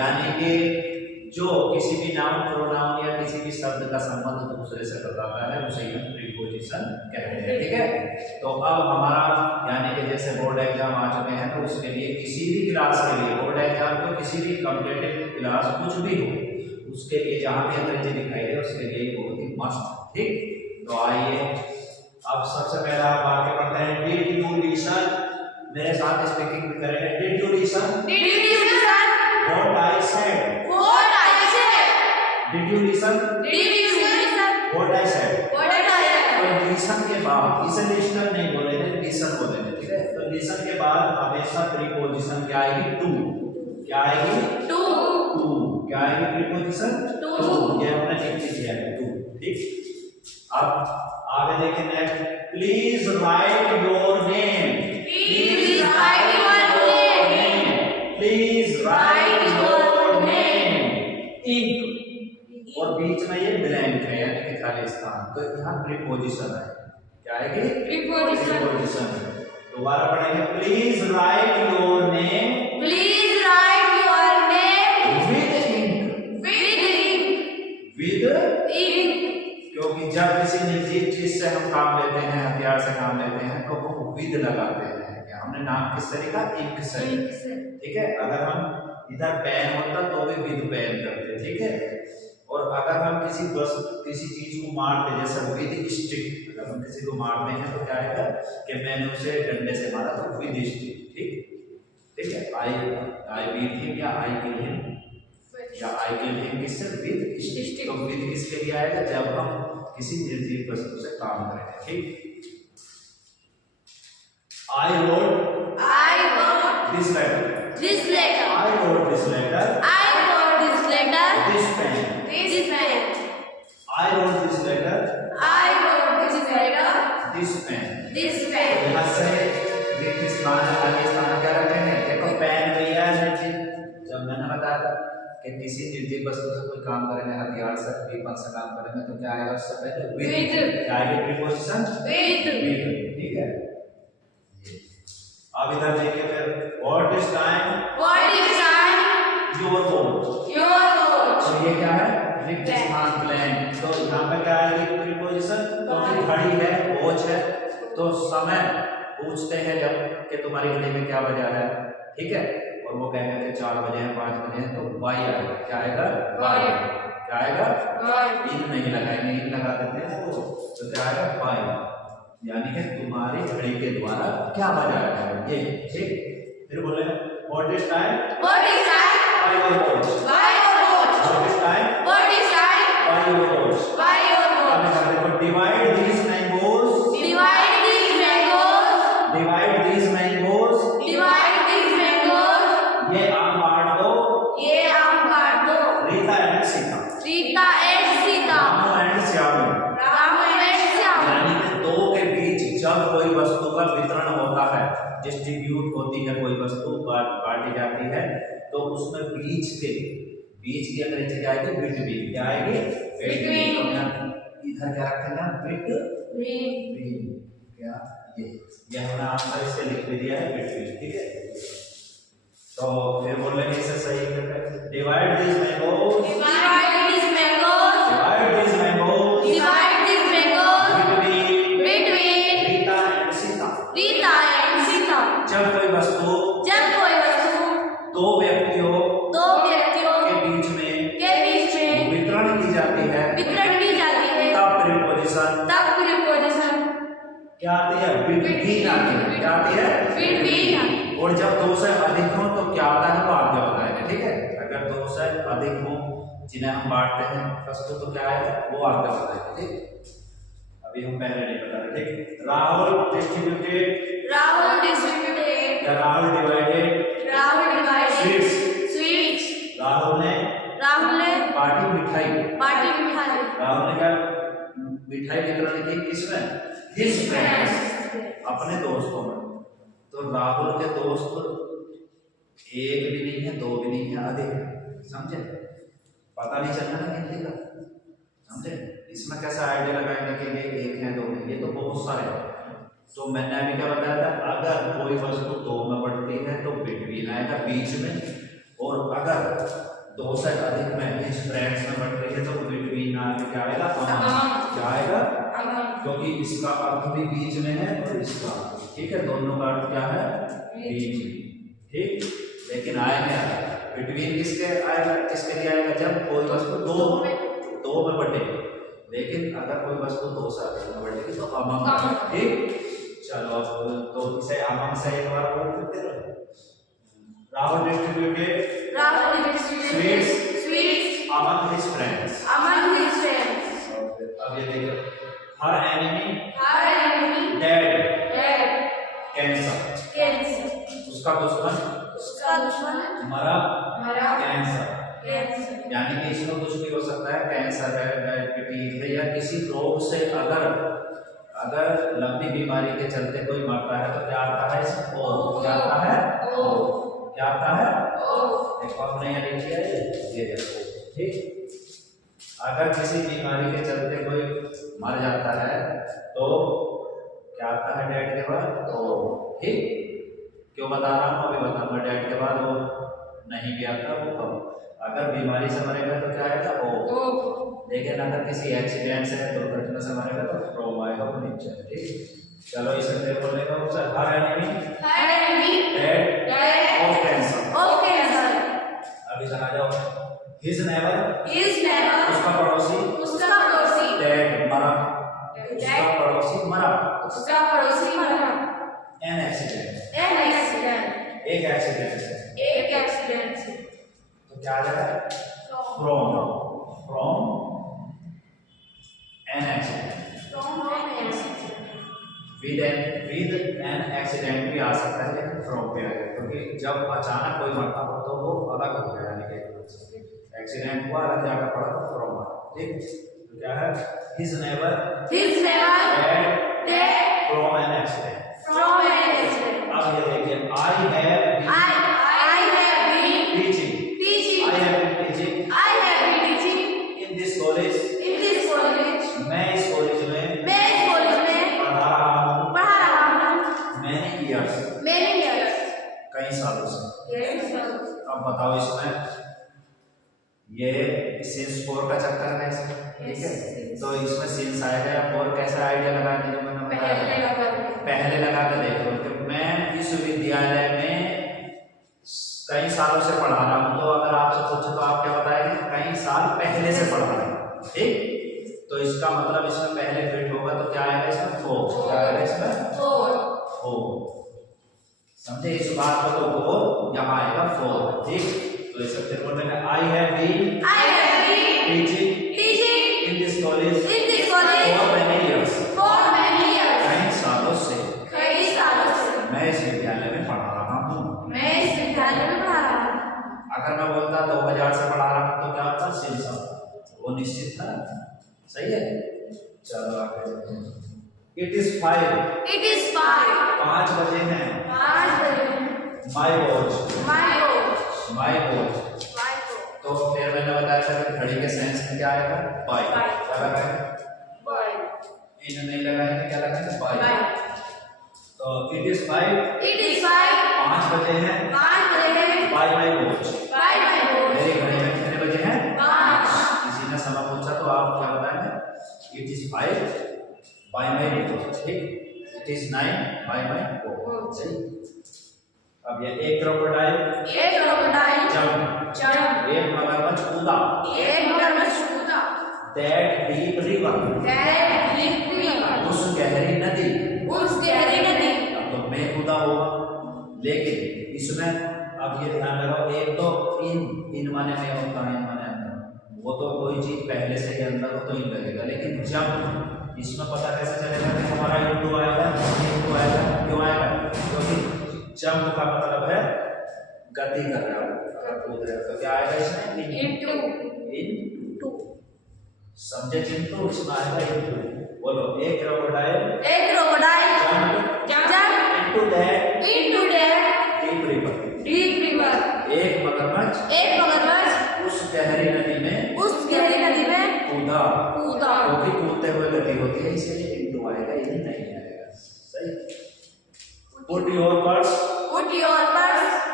यानी कि जो किसी भी नाउन प्रोनाउन या किसी भी शब्द का संबंध दूसरे से बताता है उसे हम प्रीपोजिशन कहते हैं। ठीक है, तो अब हमारा यानी कि जैसे बोर्ड एग्जाम आ चुके हैं तो उसके लिए किसी भी क्लास के लिए बोर्ड एग्जाम तो किसी भी कॉम्पिटिटिव क्लास कुछ भी हो उसके लिए जहाँ भी अंग्रेजी दिखाई दे उसके लिए बहुत ही मस्त। ठीक, तो आइए अब सबसे पहला वाक्य पढ़ते हैं। डिड यू लिसन, मेरे साथ स्पीकिंग भी करेंगे। Did you listen, what I said, did you listen, what I said. तो लिसन के बाद, इसे लिसनर नहीं बोले थे, लिसन बोले थे। ठीक है, तो लिसन के बाद हमेशा प्रीपोजिशन क्या आएगी? टू। क्या आएगी? टू। क्या आएगी प्रीपोजिशन? टू। ये हमने लिख दिया है, टू। ठीक, अब आगे देखें next. Please write your name, please write your name, please write your name. Ink और बीच में ये ब्लैंक है यानी कि खाली स्थान, तो यहाँ प्रीपोजिशन है। क्या आएगी? प्रीपोजिशन। दोबारा पढ़ेंगे। Please write your name, please write your name with ink, with ink. क्योंकि जब किसी निर्जीव चीज से हम काम लेते हैं, हथियार से काम लेते हैं तो हम विद लगाते हैं। हमने नाम किससे लिखा? इंक से। ठीक है, अगर हम इधर पेन होता तो भी विद पेन करते। ठीक है, और अगर हम किसी चीज को मारते जैसे विद स्टिक, अगर हम किसी को मारते हैं तो क्या आएगा कि मैंने उसे डंडे से मारा तो विद स्टिक। ठीक है, आई बीट हिम या आई किल हिम या आई किल हिम किससे? With stick. तो विद किसके लिए आएगा? जब हम किसी निर्जीव वस्तु से काम करेंगे। ठीक, I wrote this letter, I wrote this letter, this pen, I wrote this letter, this pen। यहाँ से ब्रिटिश स्थान आगे स्थान क्या रखते हैं? देखो पेन भैया निर्जीव, जब मैंने बताया था कि किसी निर्जीव वस्तु से कोई काम करेंगे, हथियार से, वेपन से काम करेंगे तो क्या आएगा? उससे पहले विद। क्या आएगा? Preposition with. ठीक है, अब इधर देखिए फिर। What is time, your watch. तो ये क्या है? रिक्त स्थान, ब्लैंक। तो यहाँ पे क्या आएगी प्रीपोजिशन? क्योंकि घड़ी है, वॉच है, तो समय पूछते हैं जब कि तुम्हारी घड़ी में क्या बजा है। ठीक है, और वो कहेंगे कि 4 बजे हैं, 5 बजे हैं, तो बाई आएगा। क्या आएगा? बाई। क्या आएगा? इन नहीं लगाएंगे, इन लगा देते हैं तो क्या आएगा? बाई। यानी कि तुम्हारी घड़ी के द्वारा क्या बजाया जाएगा ये। ठीक, फिर बोले what is time, by your watch, what is time, by your watch. अब देखो डिवाइड दीस मैंगोज, ये आम काट दो, रीता एंड सीता, रामू एंड श्यामू। यानी कि दो के बीच जब कोई वस्तु का वितरण होता है, डिस्ट्रीब्यूट होती है, कोई वस्तु बांटी जाती है, तो उसमें बीच की अंग्रेजी क्या आएगी? बिटवीन। क्या आएगी? बिटवीन। इधर क्या रखेंगे? बिटवीन। क्या ये हमने आंसर इससे लिख दिया है, बिटवीन। ठीक है, तो फिर बोलेंगे इसे सही करके। Divide this mangoes, between Rita and Sita. जब कोई वस्तु दो व्यक्तियों के बीच में वितरण की जाती है तब प्रीपोजिशन क्या आती है? बिटवीन आती है। क्या आती है? और जब दो से अधिक हो तो क्या आता है? वो आगे बताएंगे। ठीक है, अगर दो से अधिक हो जिन्हें हम बांटते हैं वस्तु तो क्या आएगा? वो आगे बताएंगे। ठीक, अभी हम पहले नहीं बता रहे। ठीक, Rahul distributed, Rahul divided sweets, Rahul ने बांटी मिठाई, राहुल ने क्या मिठाई वितरण की? किसमें? हिज फ्रेंड्स, अपने दोस्तों में। तो राहुल के दोस्त एक भी नहीं है, 2 भी नहीं है, अधिक है। समझे? पता नहीं चलना है गिनती का। समझे? इसमें कैसा आइडिया लगाएंगे कि ये 1 है, 2 है, ये तो बहुत सारे हैं। तो मैंने अभी क्या बताया था? अगर कोई वस्तु 2 में बढ़ती है तो बिटवीन आएगा, बीच में। और अगर दो से अधिक में इस फ्रेंड्स में बढ़ रही है तो बिटवीन आगे क्या आएगा? अमंग। क्या आएगा? क्योंकि इसका अर्थ भी बीच में है और इसका, ठीक है, दोनों का अर्थ क्या है? बीच में, ठीक। लेकिन आएगा बिटवीन किसके आएगा? किसके लिए आएगा? जब कोई वस्तु दो में बढ़े, लेकिन अगर कोई वस्तु दो से अधिक में बढ़ेगी तो अमंग, ठीक। चलो अब तो इसे अमंग से एक बार बोल सकते हो। Rahul distributed sweets among his friends. अब ये देखो, her enemy dead cancer. उसका दुश्मन मरा कैंसर। यानी कि इसमें कुछ भी हो सकता है, कैंसर है, डायबिटीज है, या किसी रोग से अगर लंबी बीमारी के चलते कोई मरता है तो क्या आता है? इसमें ओ। क्या आता है? ओ। क्या आता है? देखो आपने यहाँ लिखिए ये देखो, ठीक। अगर किसी बीमारी के चलते कोई मर जाता है तो क्या आता है डेड के बाद? ओ, ठीक। क्यों बता रहा हूँ? अभी बताऊंगा। डेड के बाद वो नहीं भी आता, वो कब? अगर बीमारी से मरेगा तो क्या आएगा? ओ। लेकिन अगर किसी एक्सीडेंट से, दुर्घटना से मरेगा तो फ्रॉम आएगा, वो नीचे, ठीक। चलो इसे फिर बोलने का उत्तर, हर एनिमी डेड ऑफ कैंसर। अभी चला जाओ, हिज नेबर उसका पड़ोसी डेड मरा, उसका पड़ोसी मरा। एन एक्सीडेंट एक एक्सीडेंट से तो क्या आ जाएगा? From an accident. With an accident भी आ सकता है, लेकिन फ्रॉम पे आ जाएगा, क्योंकि जब अचानक कोई मरता हो तो वो अलग हो गया, यानी कि एक्सीडेंट हुआ, अलग जाकर पड़ा तो फ्रॉम आ, ठीक। तो क्या है? His neighbour dead from an accident. अब ये देखिए, I have been teaching in this college. मैं इस कॉलेज में पढ़ा रहा हूँ मैनी ईयर्स, कई सालों से। अब बताओ, इसमें ये सिंस फोर का चक्कर है इसमें, ठीक है। तो इसमें सिंस आएगा या फोर, कैसा आइडिया लगाने जो मैंने बताया, पहले लगा के देख लो कि मैं इस विद्यालय में कई सालों से पढ़ा रहा हूँ। तो अगर आपसे पूछे तो आप क्या बताएंगे? कई साल पहले से पढ़ा रहा हूँ, ठीक। तो इसका मतलब इसमें पहले फिट होगा तो क्या आएगा? इसमें फोर। क्या आएगा इसमें? फोर। समझे इस बात को? तो वो यहाँ आएगा फोर, ठीक। तो इसे फिर बोलते हैं, I have been teaching in this college for many years. कई सालों से मैं इस विद्यालय में पढ़ा रहा हूँ। अगर मैं बोलता 2000 से पढ़ा रहा हूँ तो क्या होता? सिंस होता, वो निश्चित था, सही है। चलो आगे चलते हैं। It is 5 5 बजे हैं। My watch तो फिर मैंने बताया था कि घड़ी के सेंस में क्या आएगा? बाय। क्या लगाएंगे? इन नहीं लगाएंगे, क्या लगाएंगे? बाय। तो it is 5 5 बजे हैं। By my watch मेरी घड़ी में कितने बजे हैं? 5। किसी ने समय पूछा तो आप क्या बताएंगे? It is 5 by my watch, ठीक। It is 9 by my watch, सही। अब ये एक क्रोकोडाइल जंप, एक मगरमच्छ कूदा, दैट डीप रिवर उस गहरी नदी। अब तो मैं कूदा होगा, लेकिन इसमें अब ये ध्यान लगाओ, एक तो इन माने में होता है, इन माने अंदर, वो तो कोई चीज पहले से ही अंदर हो तो इन लगेगा। लेकिन जब इसमें पता कैसे चलेगा कि हमारा इंटू आएगा? क्यों आएगा? क्योंकि जंप का मतलब है गति कर रहा है, कूद रहा है, तो क्या आएगा इसमें? इनटू। समझे चिंटू? इसमें आएगा इनटू। बोलो, एक crocodile jump into that deep river. एक मगरमच्छ उस गहरी नदी में कूदा। क्योंकि कूदते हुए गति होती है, इसलिए इनटू आएगा, ये नहीं आएगा, सही। Put your purse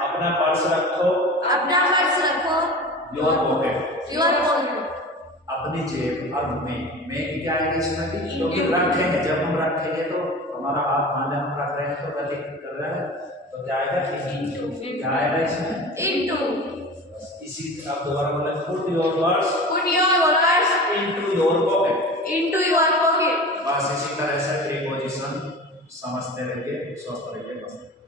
अपना पर्स रखो योर पॉकेट, Your pocket. अपनी जेब। अब मैं क्या आएगा इसमें भी, क्योंकि रखेंगे, जब हम रखेंगे तो हमारा हाथ मान लें हम रख रहे हैं तो गति कर रहा है, तो क्या आएगा इनटू, क्या आएगा इसमें Into. इसी। अब दोबारा बोले put your purse Put your purse into your pocket. into your pocket. बस इसी तरह से प्रीपोजिशन समझते रहिए, स्वस्थ रहिए।